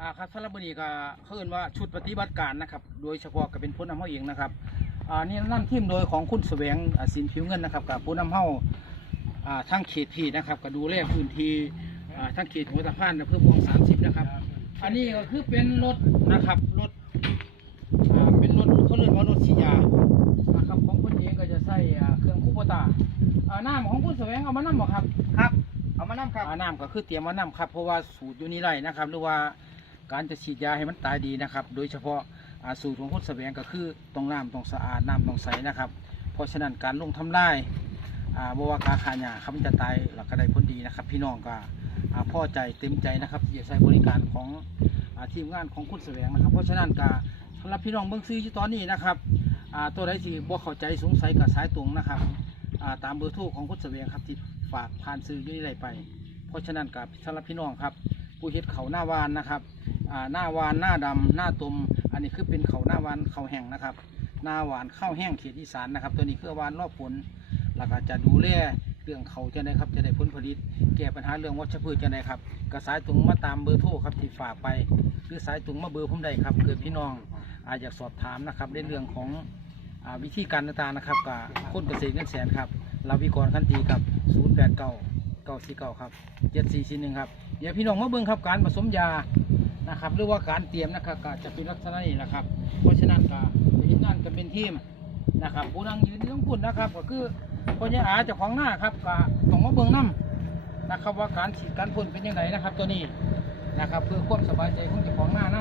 อ่าครับสำหรับวันนี้ก็เขาเอิ้นว่าชุดปฏิบัติการนะครับ โดยเฉพาะก็เป็นผู้นำเฮาเองนะครับอ่านี่นั่นทีมโดยของคุณแสวงอ่าสินผิวเงินนะครับกับผู้นำเฮาอ่าทั้งเขตที่นะครับก็ดูแลพื้นที่อ่าทั้งเขตหัวตะพานอำเภอพวงสามสิบนะครับ อันนี้ก็คือเป็นรถนะครับรถอ่าเป็นรถเขาเรียกว่ารถฉีดยานะครับของคนเองก็จะใส่อ่าเครื่องคูโบตาอ่าน้ำของคุณแสวงเอามาน้ำบ่ครับครับ เอามานํครับอาน้ำก็คือเตรียมมาน้ำครับเพราะว่าสูตรอยู่นี่ไรนะครับ หรือว่า การจะฉีดยาให้มันตายดีนะครับ โดยเฉพาะอาสูตรของคนแสวงก็คือต้องน้ำต้องสะอาดน้ำต้องใสนะครับ เพราะฉะนั้นการลงทำลายอาบวากาขาหยาครับมันจะตายหลักก็ได้ผลดีนะครับ พี่น้องก็อ่าพอใจเต็มใจนะครับที่จะใช้บริการของอาทีมงานของคุณแสวงนะครับ เพราะฉะนั้นก็สำหรับพี่น้องเบื้องซื้อที่ตอนนี้นะครับอาตัวใดที่บ่เข้าใจสงสัยกับสายตรงนะครับอาตามเบอร์โทรของคุณแสวงครับที่ฝากผ่านซื้อนี่ไรไป เพราะฉะนั้นกับสำหรับพี่น้องครับ ผู้เฮ็ดเขาหน้าวานนะครับหน้าวานหน้าดำหน้าตมอันนี้คือเป็นเขาหน้าวานเขาแห้งนะครับ หน้าหวานข้าวแห้งเขตอีสานนะครับ ตัวนี้คือวานรอบฝนแล้วก็จะดูแลเรื่องเขาจะได้ครับจะได้ผลผลิต แก้ปัญหาเรื่องวัชพืชจะได้ครับกระสายตรงมาตามเบอร์โทรครับที่ฝากไป หรือสายตรงมาเบอร์ผมได้ครับเกิดพี่น้องอาจอยากสอบถามนะครับในเรื่องของอวิธีการต่างๆนะครับกับคนเกษตรเงินแสนครับลาวิกรขั้นตีครับ 0 8 9 9 4 9ครับ7 4 4 1ครับเดี๋ยวพี่น้องมาเบิ่งครับการผสมยานะครับหรือว่าการเตรียมนะครับก็จะเป็นลักษณะนี้แหละครับ เพราะฉะนั้นก็จะเห็นงานกันเป็นทีมนะครับผู้นั่งยืนอยู่ทั้งพุ่นะครับ ก็คือพ่อใหญ่อาเจ้าของหน้าครับก็ต้องมาเบิ่งน้นะครับ ว่าการฉีดการพ่นเป็นยังไงนะครับ ตัวนี้นะครับ เพื่อความสบายใจของเจ้าของหน้าน้